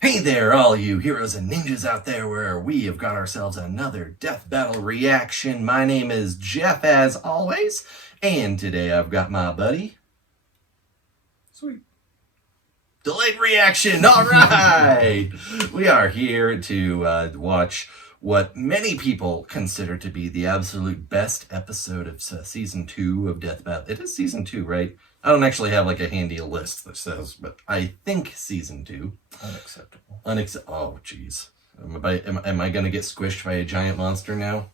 Hey there, all you heroes and ninjas out there, where we have got ourselves another death battle reaction. My name is Jeff, as always, and today I've got my buddy. Sweet. Delayed reaction, all right! We are here to watch what many people consider to be the absolute best episode of Season 2 of Death Battle. It is Season 2, right? I don't actually have like a handy list that says, but I think Season 2. Unacceptable. Oh, jeez. Am I going to get squished by a giant monster now?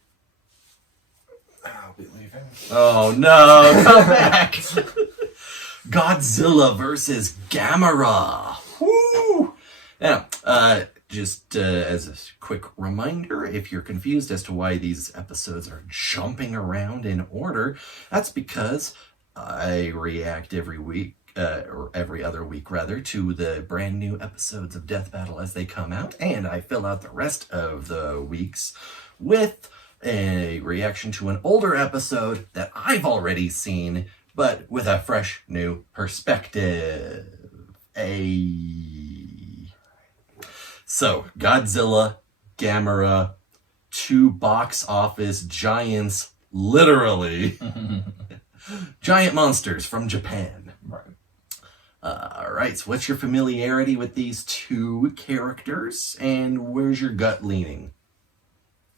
I'll be leaving. Oh, no. Come back. Godzilla versus Gamera. Woo! Now, just as a quick reminder, if you're confused as to why these episodes are jumping around in order, that's because I react every week, or every other week rather, to the brand new episodes of Death Battle as they come out, and I fill out the rest of the weeks with a reaction to an older episode that I've already seen, but with a fresh new perspective. So, Godzilla, Gamera, two box office giants, literally. Giant monsters from Japan. Right. Alright, so what's your familiarity with these two characters, and where's your gut leaning?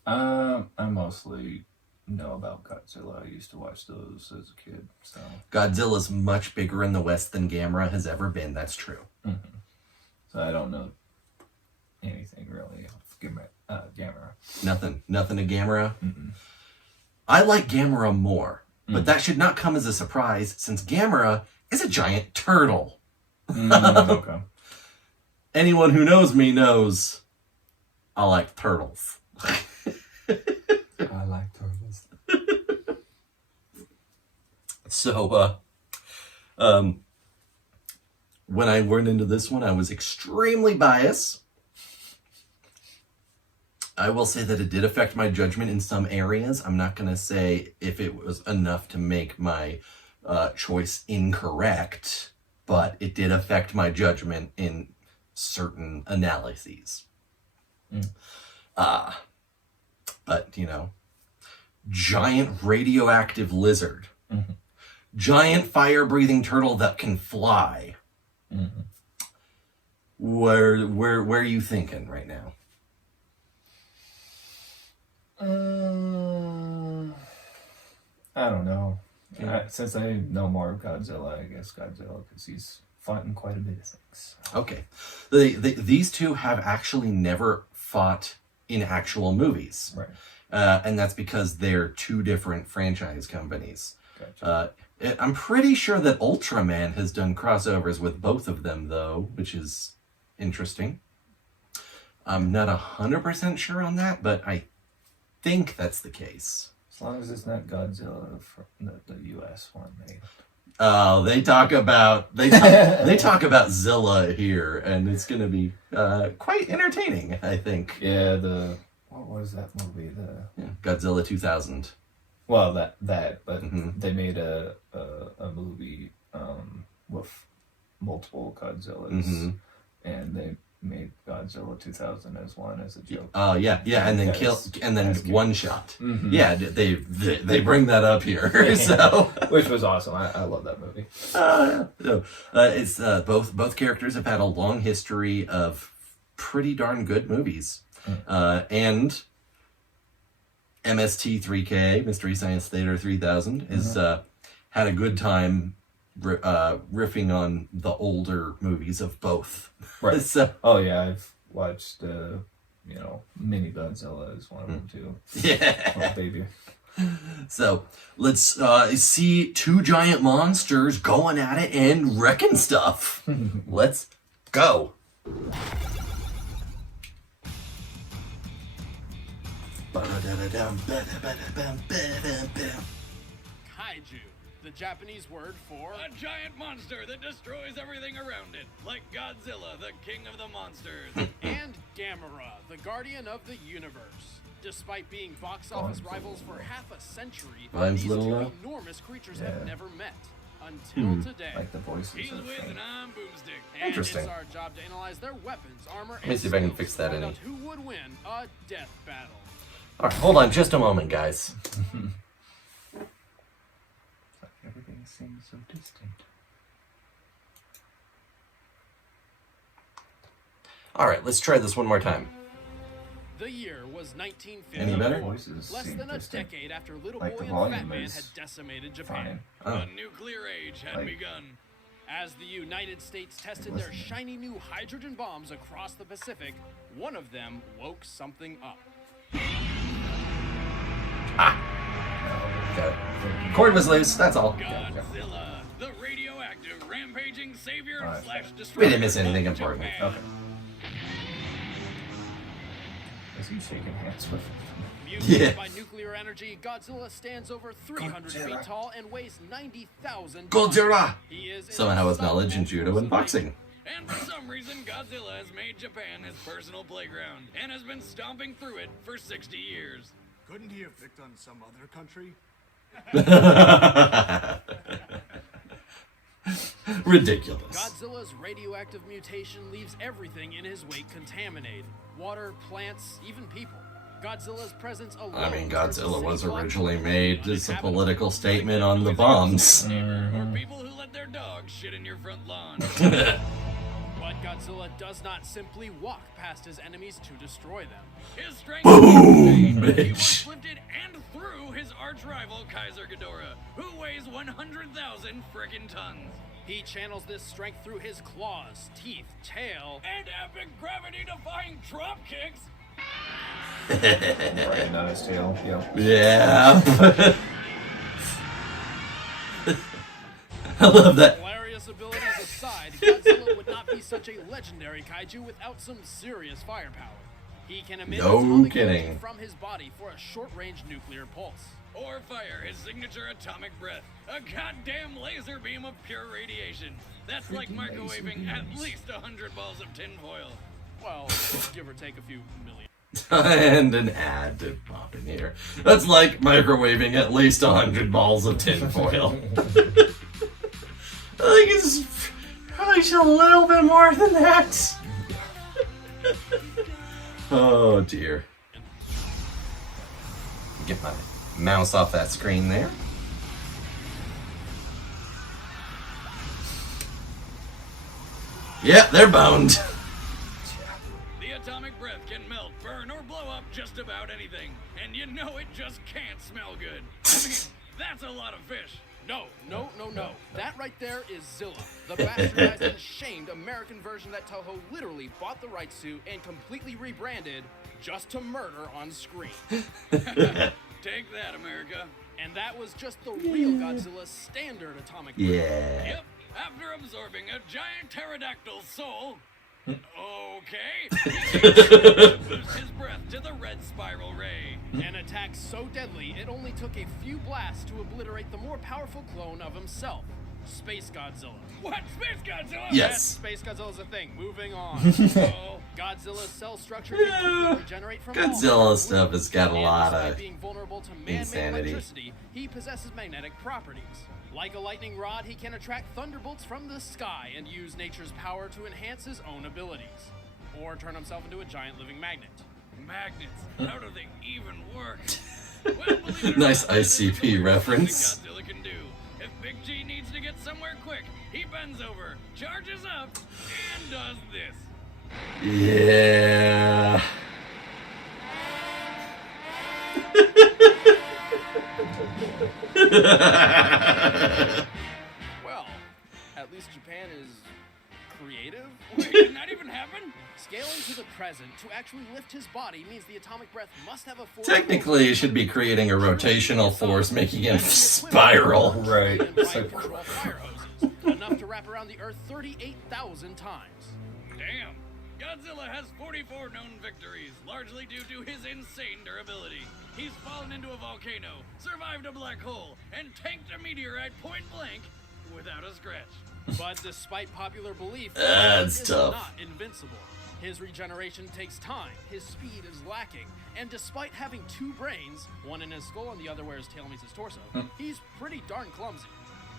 I mostly know about Godzilla. I used to watch those as a kid, so... Godzilla's much bigger in the West than Gamera has ever been, that's true. Mm-hmm. So I don't know anything really of Gamera. Nothing of Gamera? Mm-mm. I like Gamera more. But that should not come as a surprise, since Gamera is a giant turtle. Okay. Anyone who knows me knows I like turtles. I like turtles. So, when I went into this one, I was extremely biased. I will say that it did affect my judgment in some areas. I'm not going to say if it was enough to make my choice incorrect, but it did affect my judgment in certain analyses. But, you know, giant radioactive lizard, giant fire-breathing turtle that can fly. Where are you thinking right now? I don't know. Since I know more of Godzilla, I guess Godzilla, because he's fought in quite a bit of things. Okay. These two have actually never fought in actual movies. Right. And that's because they're two different franchise companies. Gotcha. I'm pretty sure that Ultraman has done crossovers with both of them, though, which is interesting. I'm not 100% sure on that, but I think that's the case. As long as it's not Godzilla from the U.S. one made. Oh, they talk about Zilla here, and it's going to be quite entertaining, I think. Yeah, what was that movie? Godzilla 2000. Well, but they made a movie with multiple Godzillas, and they made Godzilla 2000 as one as a joke. Oh yeah, and then one shot. Yeah, they bring that up here, so which was awesome. I love that movie. It's both characters have had a long history of pretty darn good movies, and MST3K, Mystery Science Theater 3000, has had a good time riffing on the older movies of both. Right. So, oh yeah, I've watched Mini Godzilla is one of them too. Yeah. Oh, baby. So let's see two giant monsters going at it and wrecking stuff. Let's go. Kaiju, the Japanese word for a giant monster that destroys everything around it, like Godzilla, the king of the monsters. and Gamera, the guardian of the universe. Despite being box office rivals for half a century, Rhymes these little two low. enormous creatures have never met. until today. Like the voices He's of with Frank. and I'm Boomstick. And Interesting. it's our job to analyze their weapons, armor, Let me see if I can fix that find in. out who would win a death battle. All right, hold on just a moment, guys. Everything seems so distant. All right, let's try this one more time. The year was 1950. Any better? Voices Less seem than a distant. decade after Little Like Boy the and Fat volume Man is had decimated Japan. Fine. Oh. The nuclear age had Like- begun. As the United States tested their shiny new hydrogen bombs across the Pacific, one of them woke something up. Okay. Cord was loose, that's all. Godzilla, the radioactive, rampaging savior Alright. slash destroyer. We didn't miss anything of important. Japan. Okay. Is he shaking hands with him? Mutated Yeah. by nuclear energy, Godzilla stands over 300 feet tall and weighs 90,000 Godzilla! He is Someone has knowledge in judo and boxing. And for some reason, Godzilla has made Japan his personal playground and has been stomping through it for 60 years. Couldn't he have picked on some other country? Ridiculous. Godzilla's radioactive mutation leaves everything in his wake contaminated. Water, plants, even people. Godzilla's presence alone. I mean, turns Godzilla the was city block originally made as a uninhabitable. political statement on the bombs. Or people who let their dogs shit in your front lawn. But Godzilla does not simply walk past his enemies to destroy them. His strength Boom, he bitch. once lifted and threw his arch-rival Kaiser Ghidorah, who weighs 100,000 frickin' tons. He channels this strength through his claws, teeth, tail, And epic gravity-defying drop kicks. Right on his tail. Yep. Yeah. I love that. hilarious abilities aside, Godzilla would not be such a legendary kaiju without some serious firepower. He can emit No atomic kidding. energy from his body for a short-range nuclear pulse. Or fire his signature atomic breath, a goddamn laser beam of pure radiation. That's like Freaking laser microwaving at beams. least 100 balls of tinfoil. Well, give or take a few million. And an ad to pop in here. That's like microwaving at least 100 balls of tinfoil. I think it's probably just a little bit more than that. Oh dear. Get my mouse off that screen there. Yep, they're boned. The atomic breath can melt, burn, or blow up just about anything. And you know it just can't smell good. I mean, that's a lot of fish. No. That right there is Zilla, the bastardized and shamed American version that Toho literally bought the rights to and completely rebranded just to murder on screen. Take that, America. And that was just the real Godzilla's standard atomic breath. Yeah. Yep, after absorbing a giant pterodactyl soul. Okay. He boosts his breath to the red spiral ray. An attack so deadly, it only took a few blasts to obliterate the more powerful clone of himself, Space Godzilla. What? Space Godzilla? Yes. Space Godzilla's a thing. Moving on. Oh, Godzilla's cell structure can completely regenerate from all Godzilla matter. stuff has got a And lot despite of being vulnerable to man-made insanity. electricity, he possesses magnetic properties. Like a lightning rod, he can attract thunderbolts from the sky and use nature's power to enhance his own abilities, or turn himself into a giant living magnet. magnets. How do they even work? Well, believe it or Nice not, there's ICP something reference. Godzilla can do. If Big G needs to get somewhere quick, he bends over, charges up, and does this. Yeah. Well, at least Japan is creative. Wait, did that even happen? Scaling to the present to actually lift his body means the atomic breath must have a force. Technically, you should be creating a rotational force, making it spiral. Right. And It's by like- control fire hoses, enough to wrap around the Earth 38,000 times. Damn. Godzilla has 44 known victories, largely due to his insane durability. He's fallen into a volcano, survived a black hole, and tanked a meteorite point blank without a scratch. But despite popular belief, That's he is tough. not invincible. His regeneration takes time, his speed is lacking, and despite having two brains, one in his skull and the other where his tail meets his torso, he's pretty darn clumsy.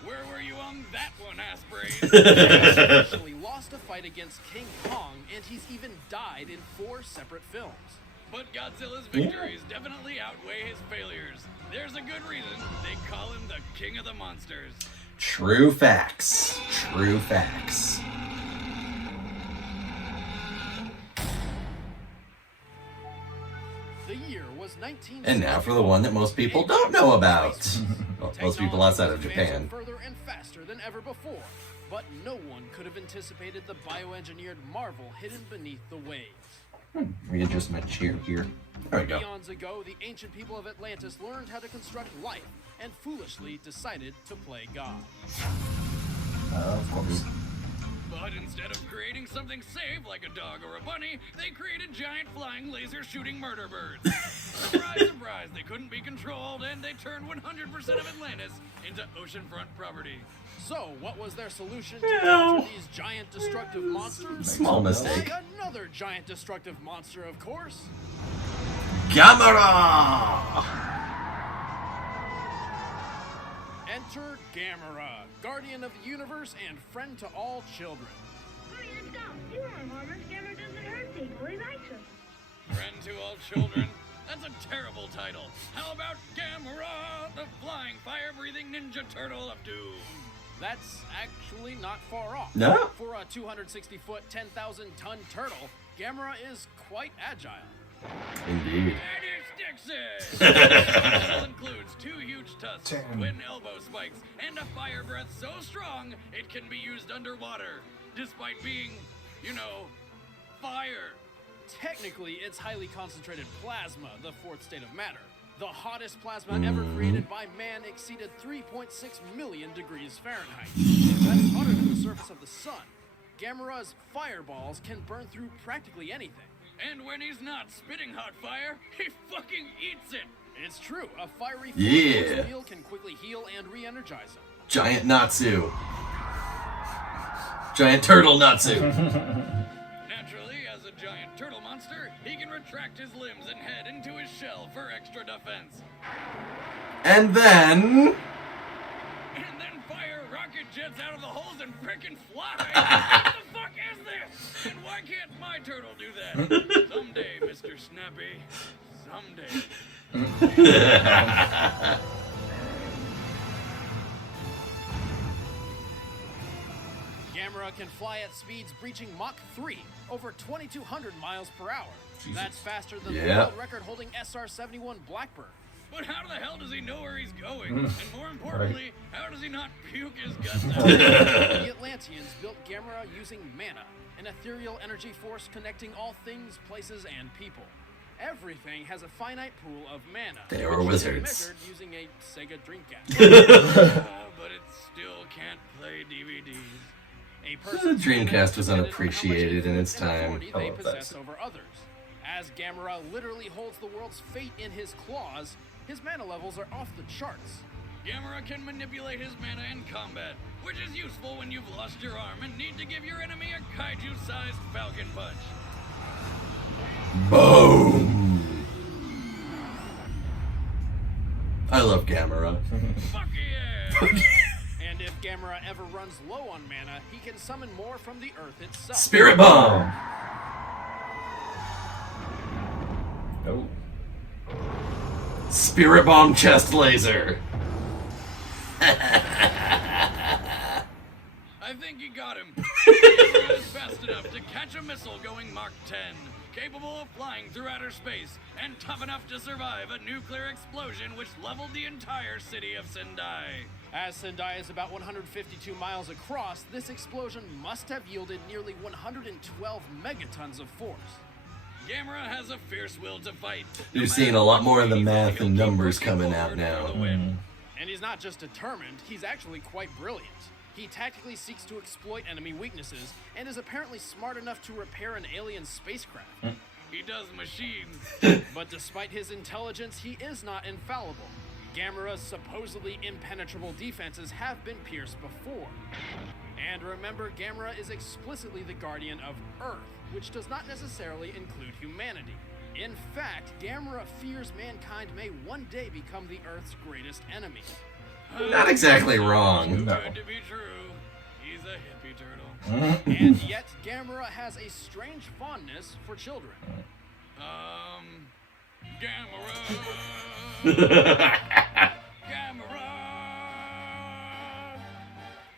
Where were you on that one, Asprey? He actually lost a fight against King Kong, and he's even died in 4 separate films. But Godzilla's victories definitely outweigh his failures. There's a good reason they call him the King of the Monsters. True facts. True facts. The year was 19. And now for the one that most people don't know about. Well, most people outside of Japan. Further and faster than ever before, but no one could have anticipated the bioengineered marvel hidden beneath the waves. Readjust my chair here. There we go. Eons ago, the ancient people of Atlantis learned how to construct life and foolishly decided to play God. Of course. But instead of creating something safe like a dog or a bunny, they created giant flying laser shooting murder birds. Surprise, surprise, they couldn't be controlled and they turned 100% of Atlantis into oceanfront property. So, what was their solution to counter these giant destructive monsters? Small mistake. Why, another giant destructive monster, of course. Gamera! Enter Gamera, guardian of the universe and friend to all children. Hurry, let's go. You are harmless. Gamera doesn't hurt people. He likes them. Friend to all children? That's a terrible title. How about Gamera, the flying, fire-breathing ninja turtle of doom? That's actually not far off. No? For a 260-foot, 10,000-ton turtle, Gamera is quite agile. Indeed. And it sticks it! Includes 2 huge tusks, Damn. twin elbow spikes, and a fire breath so strong it can be used underwater, despite being, you know, fire. Technically, it's highly concentrated plasma, the 4th state of matter. The hottest plasma ever created by man exceeded 3.6 million degrees Fahrenheit. That's hotter than the surface of the sun. Gamera's fireballs can burn through practically anything. And when he's not spitting hot fire, he fucking eats it. It's true, a fiery Yeah. meal can quickly heal and re-energize him. Giant Natsu. Giant turtle Natsu. Naturally, as a giant turtle monster, he can retract his limbs and head into his shell for extra defense. And then... And then fire rocket jets out of the holes and frickin' fly! What the fuck is this? And why can't my turtle do that? Someday, Mr. Snappy. Someday. Gamera can fly at speeds breaching Mach 3, over 2,200 miles per hour. That's faster than the Yeah. world record-holding SR-71 Blackbird. But how the hell does he know where he's going? And more importantly, how does he not puke his guts out? The Atlanteans built Gamera using mana, an ethereal energy force connecting all things, places, and people. Everything has a finite pool of mana. They were which is wizards. measured using a Sega Dreamcast. But it still can't play DVDs. A person's Dreamcast was dependent on how much unappreciated in its influence and time. authority I they love that. possess over others. As Gamera literally holds the world's fate in his claws, his mana levels are off the charts. Gamera can manipulate his mana in combat, which is useful when you've lost your arm and need to give your enemy a kaiju-sized falcon punch. Boom! I love Gamera. Fuck yeah! And if Gamera ever runs low on mana, he can summon more from the earth itself. Spirit Bomb! Oh. Spirit Bomb chest laser! I think you got him. Gamera is fast enough to catch a missile going Mach 10, capable of flying through outer space, and tough enough to survive a nuclear explosion which leveled the entire city of Sendai. As Sendai is about 152 miles across, this explosion must have yielded nearly 112 megatons of force. Gamera has a fierce will to fight. You're seeing a lot more of the math and numbers coming out now. And he's not just determined, he's actually quite brilliant. He tactically seeks to exploit enemy weaknesses, and is apparently smart enough to repair an alien spacecraft. He does machines. But despite his intelligence, he is not infallible. Gamera's supposedly impenetrable defenses have been pierced before. And remember, Gamera is explicitly the guardian of Earth, which does not necessarily include humanity. In fact, Gamera fears mankind may one day become the Earth's greatest enemy. Not exactly wrong. Too No. good to be true. He's a hippie turtle. And yet, Gamera has a strange fondness for children. Gamera. Gamera.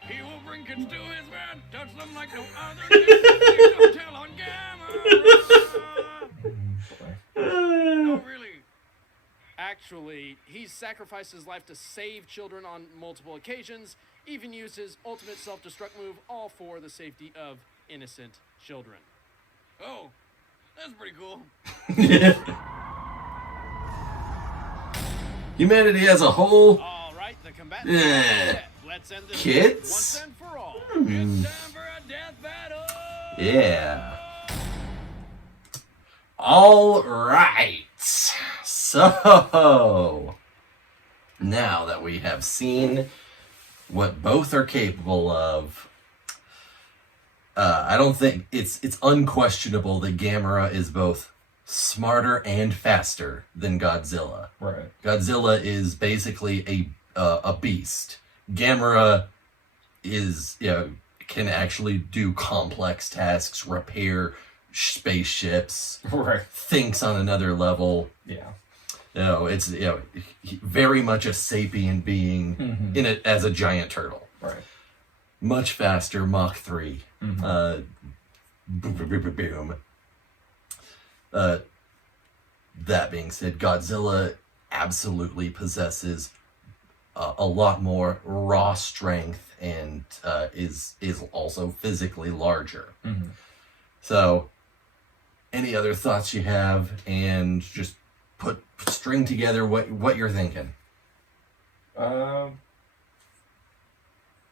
He will bring kids to his bed, touch them like no other. Please don't tell on Gamera. Oh, really? Actually, he sacrificed his life to save children on multiple occasions, even used his ultimate self-destruct move, all for the safety of innocent children. Oh, that's pretty cool. Humanity as a whole. All right, the combatants Yeah. are set. Let's end this Kids? once and for all. It's time for a death battle. Yeah. All right. So, now that we have seen what both are capable of, I don't think it's unquestionable that Gamera is both smarter and faster than Godzilla. Right. Godzilla is basically a beast. Gamera is, can actually do complex tasks, repair spaceships, Right. thinks on another level. Yeah. It's very much a sapient being in it as a giant turtle. Right. Much faster, Mach 3. Boom. That being said, Godzilla absolutely possesses a lot more raw strength and is also physically larger. So, any other thoughts you have, and just string together what you're thinking.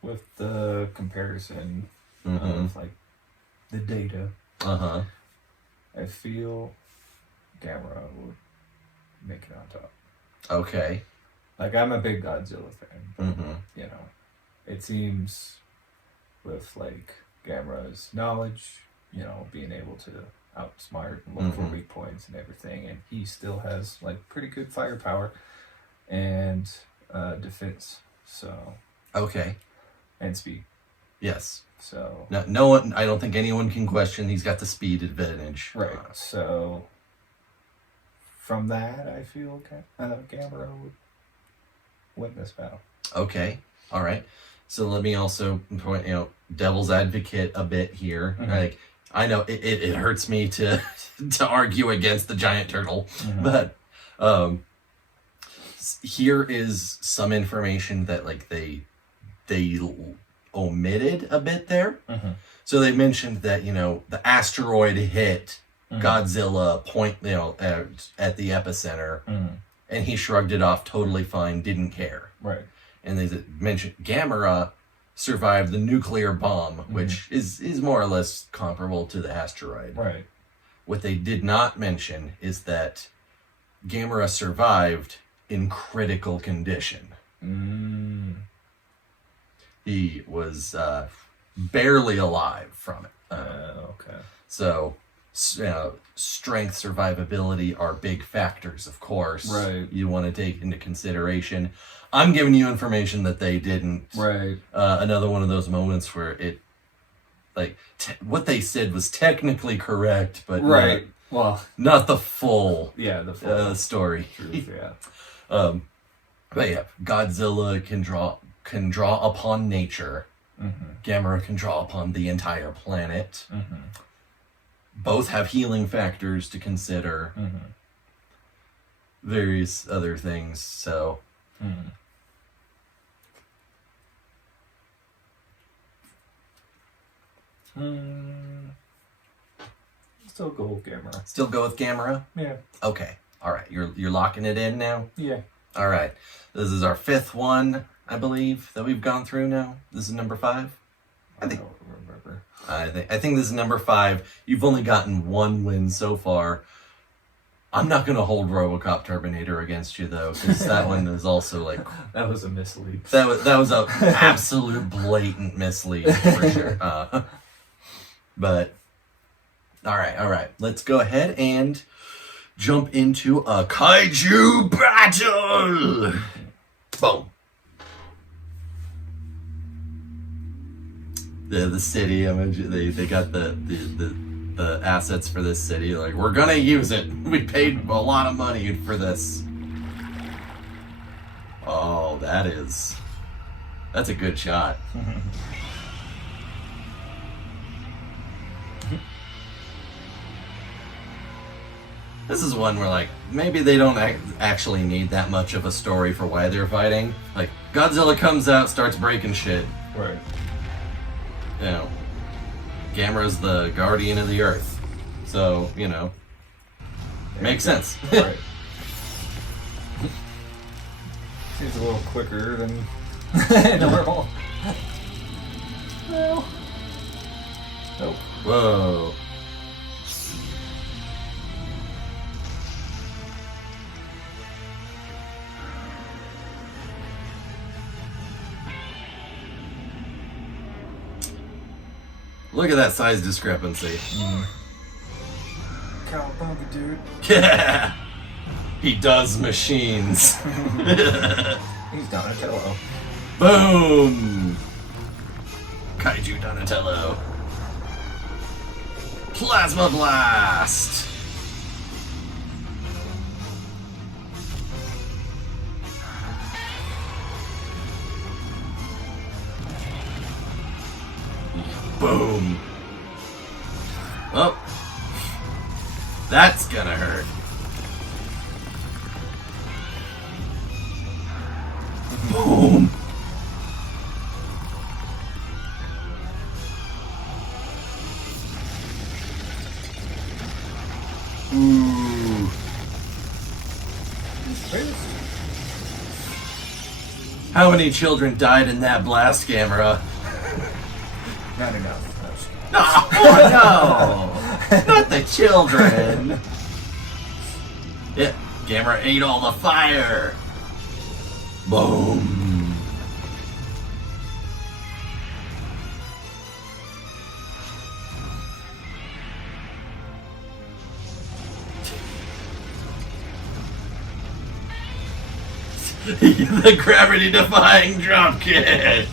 With the comparison of like the data, I feel Gamera would make it on top. Okay. Like, I'm a big Godzilla fan, but, you know, it seems with like Gamera's knowledge, you know, being able to outsmart and look for weak points and everything, and he still has like pretty good firepower and defense, so Okay. and speed. Yes. So No one. I don't think anyone can question he's got the speed advantage. right. So from that, I feel Gamera would win this battle. Okay. All right. So let me also point devil's advocate a bit here. Like, I know it hurts me to argue against the giant turtle, but here is some information that like they omitted a bit there. So they mentioned that the asteroid hit Godzilla at the epicenter, and he shrugged it off totally fine, didn't care. Right. And they mentioned Gamera survived the nuclear bomb, which is more or less comparable to the asteroid. Right. What they did not mention is that Gamera survived in critical condition. He was barely alive from it. Okay. So, strength, survivability are big factors, of course. Right. You want to take into consideration. I'm giving you information that they didn't. Right. Another one of those moments where it, like, what they said was technically correct, but Right. Well. not the full Yeah. The full story. truth. Yeah. But yeah, Godzilla can draw upon nature. Gamera can draw upon the entire planet. Both have healing factors to consider. Various other things. So. Still go with Gamera. Still go with Gamera? Yeah. Okay. All right. You're locking it in now? Yeah. All right. This is our 5th one, I believe, that we've gone through now. This is number 5. I don't remember. I think this is number 5. You've only gotten 1 win so far. I'm not going to hold Robocop Terminator against you, though, because that one is also like... That was a mislead. That was a absolute blatant mislead, for sure. But, all right. Let's go ahead and jump into a kaiju battle! Boom. the city. I mean, they got the assets for this city. Like, we're gonna use it. We paid a lot of money for this. Oh, that's a good shot. This is one where, like, maybe they don't actually need that much of a story for why they're fighting. Like, Godzilla comes out, starts breaking shit. Right. You know, Gamera's the guardian of the Earth. So, you know, makes sense. Right. Seems a little quicker than normal. No. Nope. Whoa. Look at that size discrepancy. Cowabunga, dude. Yeah. He does machines. He's Donatello. Boom. Kaiju Donatello. Plasma Blast. Boom. Oh. That's gonna hurt. Boom. Ooh. How many children died in that blast, Gamera? Not enough. Oh no! Not the children! Yeah, Gamera ate all the fire! Boom! The gravity-defying dropkick!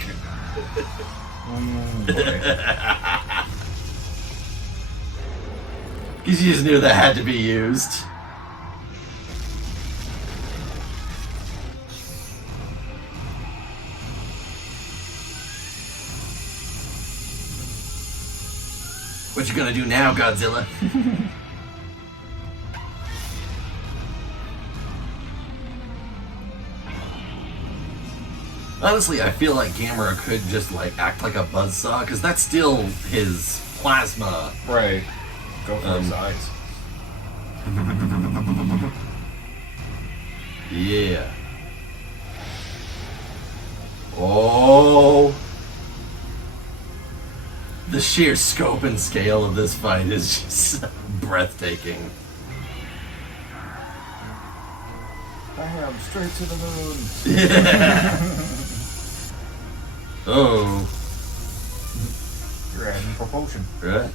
Because you just knew that had to be used. What you gonna do now, Godzilla? Honestly, I feel like Gamera could just like act like a buzzsaw, because that's still his plasma. Right. Go for his eyes. Yeah. Oh. The sheer scope and scale of this fight is just breathtaking. Bam! Straight to the moon. Yeah. Oh. You're adding propulsion. Right.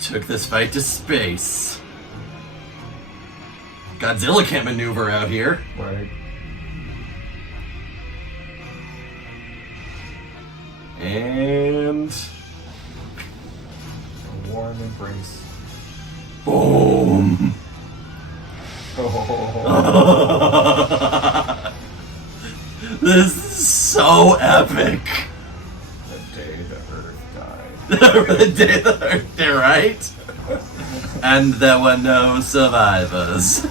Took this fight to space. Godzilla can't maneuver out here. Right. And A warm embrace. boom. Oh. This is so epic. The day the Earth died. The day the Earth died, right? And there were no survivors.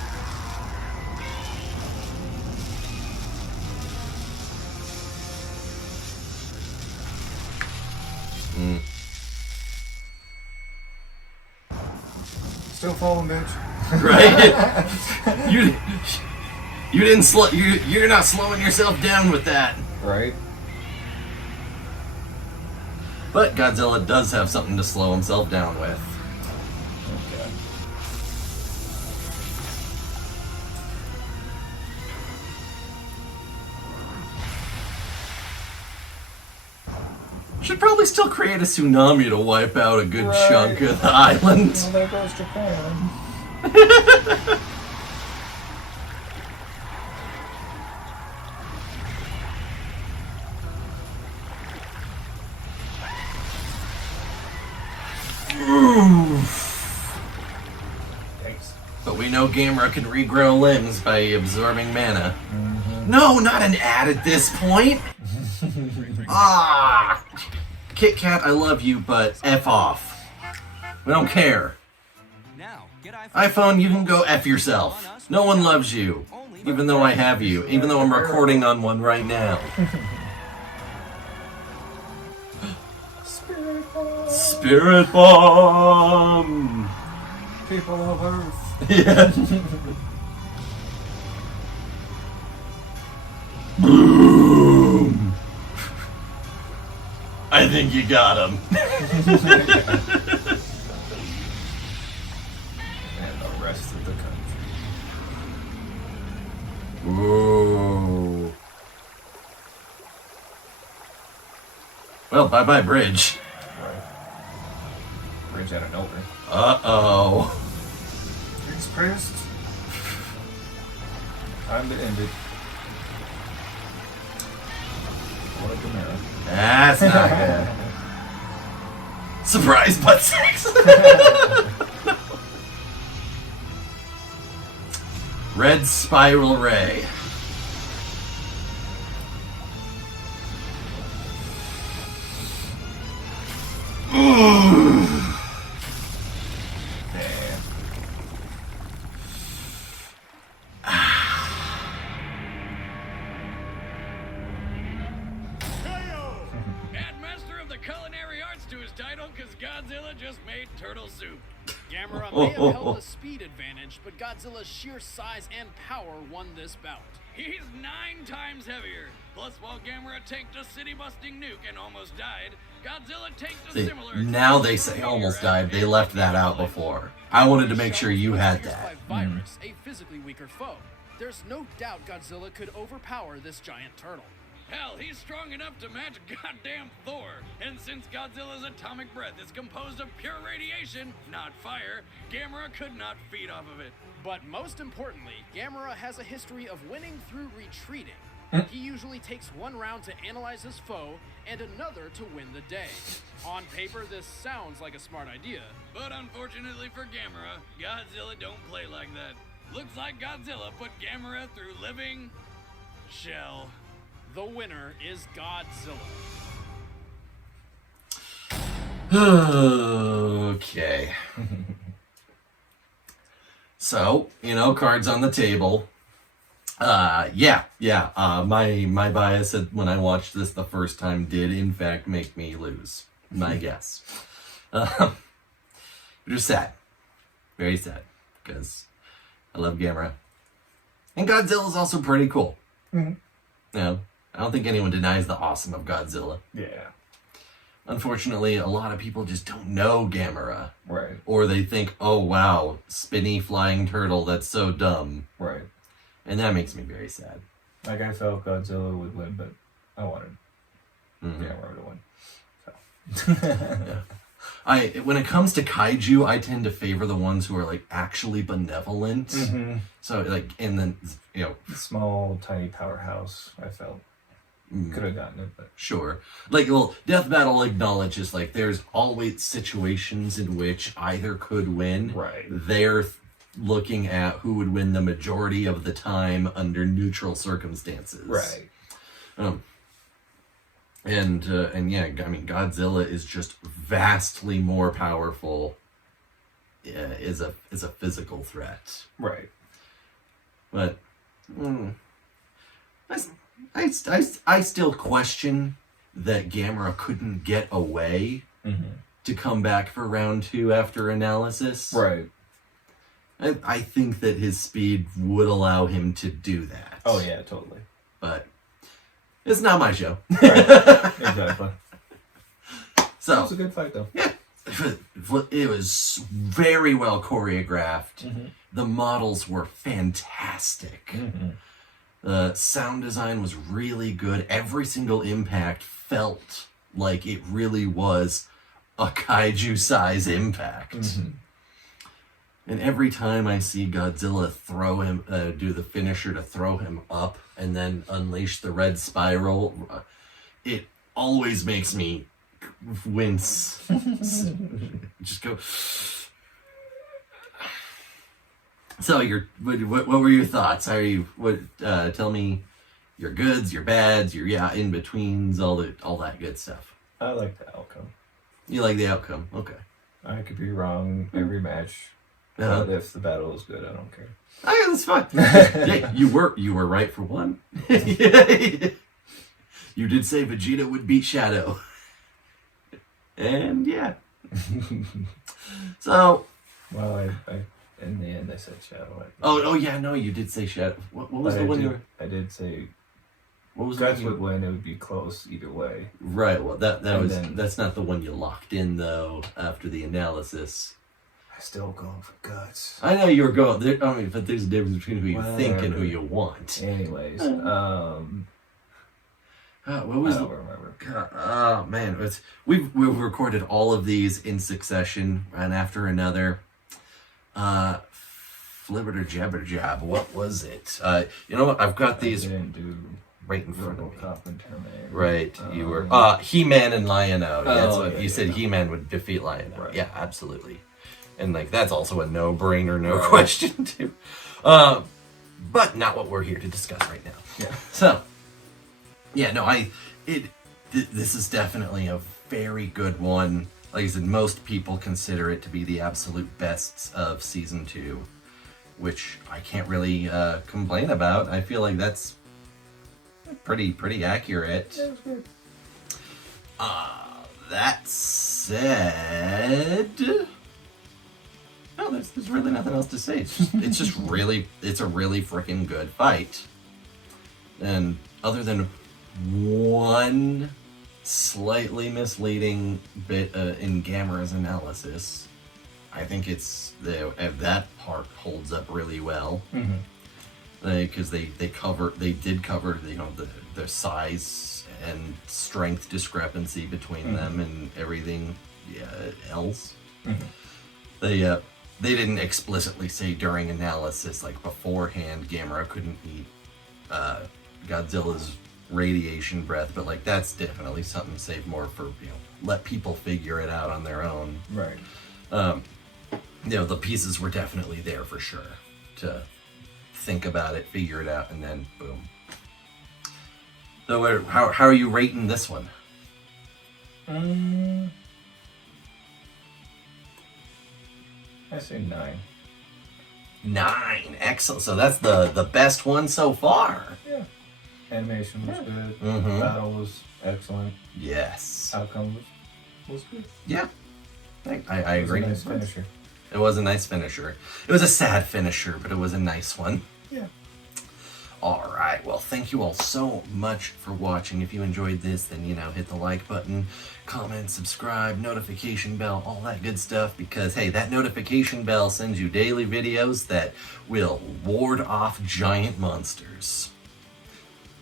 Still falling, bitch. Right? You didn't slow. You're not slowing yourself down with that. Right. But Godzilla does have something to slow himself down with. Okay. Should probably still create a tsunami to wipe out a good Right. chunk of the island. Well, there goes Japan. But we know Gamera can regrow limbs by absorbing mana. No, not an ad at this point! Kit Kat, I love you, but F off. We don't care. iPhone, you can go F yourself. No one loves you. Even though I have you. Even though I'm recording on one right now. Spirit Bomb! People of Earth. Yeah. Boom! I think you got him. And the rest of the country. Whoa. Well, bye-bye, bridge. Right. Bridge out of nowhere. Uh-oh. It's pressed. Time to end it. What a Gamera. That's not good. Surprise butt sex. Red Spiral Ray. Add Master of the Culinary Arts to his title because Godzilla just made turtle soup. Gamera may have held a speed advantage, but Godzilla's sheer size and power won this bout. He's 9 times heavier. Plus, while Gamera tanked a city-busting nuke and almost died, Godzilla tanked a See, similar... now they say almost died. They left that out before. I wanted to make sure you had that. By virus, a physically weaker foe. There's no doubt Godzilla could overpower this giant turtle. Hell, he's strong enough to match goddamn Thor. And since Godzilla's atomic breath is composed of pure radiation, not fire, Gamera could not feed off of it. But most importantly, Gamera has a history of winning through retreating. He usually takes one round to analyze his foe and another to win the day. On paper, this sounds like a smart idea. But unfortunately for Gamera, Godzilla don't play like that. Looks like Godzilla put Gamera through living... shell. The winner is Godzilla. Okay. So, cards on the table. My bias when I watched this the first time did in fact make me lose. My guess. Just sad. Very sad. Because I love Gamera. And Godzilla's also pretty cool. I don't think anyone denies the awesome of Godzilla. Yeah. Unfortunately, a lot of people just don't know Gamera. Right. Or they think, oh wow, spinny flying turtle, that's so dumb. Right. And that makes me very sad. Like, I felt Godzilla would win, but I wanted Gamera to win. So. When it comes to kaiju, I tend to favor the ones who are like actually benevolent. So and then Small, tiny powerhouse, I felt. Could have gotten it, but... Sure. Death Battle acknowledges, there's always situations in which either could win. Right. They're looking at who would win the majority of the time under neutral circumstances. Right. Godzilla is just vastly more powerful is a physical threat. Right. But I still question that Gamera couldn't get away to come back for round 2 after analysis. Right. I think that his speed would allow him to do that. Oh, yeah, totally. But it's not my show. Right. Exactly. So, it was a good fight, though. Yeah. It was very well choreographed. The models were fantastic. The sound design was really good. Every single impact felt like it really was a kaiju size impact. And every time I see Godzilla throw him, do the finisher to throw him up and then unleash the red spiral, it always makes me wince. Just go. So what were your thoughts? How are you? Tell me your goods, your bads, your in betweens, all that good stuff. I like the outcome. You like the outcome, okay? I could be wrong every match, Uh-huh. but if the battle is good, I don't care. Okay, that's fine. Yeah, you were right for one. You did say Vegeta would beat Shadow, and yeah. So. Well, I in the end I said Shadow. Oh yeah, no, you did say Shadow. What was the one you were? I did say What was the Guts one you would win. It would be close either way. Right. Well, then- that's not the one you locked in though. After the analysis, I still going for Guts. I know you were going there. I mean, but there's a difference between who you think and who Whatever. you want. Anyways, What was I the? don't remember. Oh man, we've recorded all of these in succession, one after another. Flibber or jabber jab. What was it? You know what? I've got these I didn't do right in front of me. Robocop and Terminator. Right, you were He-Man and Lion-O. That's what you said. yeah. He-Man would defeat Lion-O. Right. Yeah, absolutely. And like that's also a no-brainer, no question too. But not what we're here to discuss right now. Yeah. So, yeah, no, this is definitely a very good one. Like I said, most people consider it to be the absolute best of season 2, which I can't really complain about. I feel like that's pretty accurate. That was good. That said, no, there's really nothing else to say. It's just really, it's a really freaking good fight. And other than one slightly misleading bit in Gamera's analysis, I think that part holds up really well. Because they did cover the size and strength discrepancy between them and everything else. They didn't explicitly say during analysis, like beforehand, Gamera couldn't eat Godzilla's radiation breath, but like that's definitely something saved more for let people figure it out on their own. Right. The pieces were definitely there for sure to think about it, figure it out, and then boom. So how are you rating this one? I say 9. 9. Excellent. So that's the best one so far. Yeah. Animation was good. Mhm. Battle was excellent. Yes. Outcome was good. Yeah. I agree. It was a nice finisher. It was a nice finisher. It was a sad finisher, but it was a nice one. Yeah. All right. Well, thank you all so much for watching. If you enjoyed this, then, hit the like button, comment, subscribe, notification bell, all that good stuff, because, hey, that notification bell sends you daily videos that will ward off giant monsters.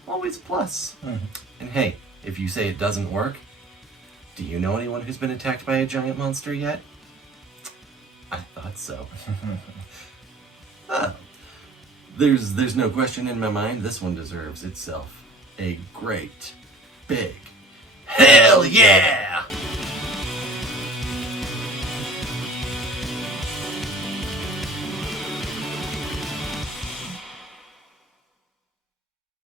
Always a plus. And, hey, if you say it doesn't work, do you know anyone who's been attacked by a giant monster yet? I thought so. There's no question in my mind, this one deserves itself a great, big, hell yeah!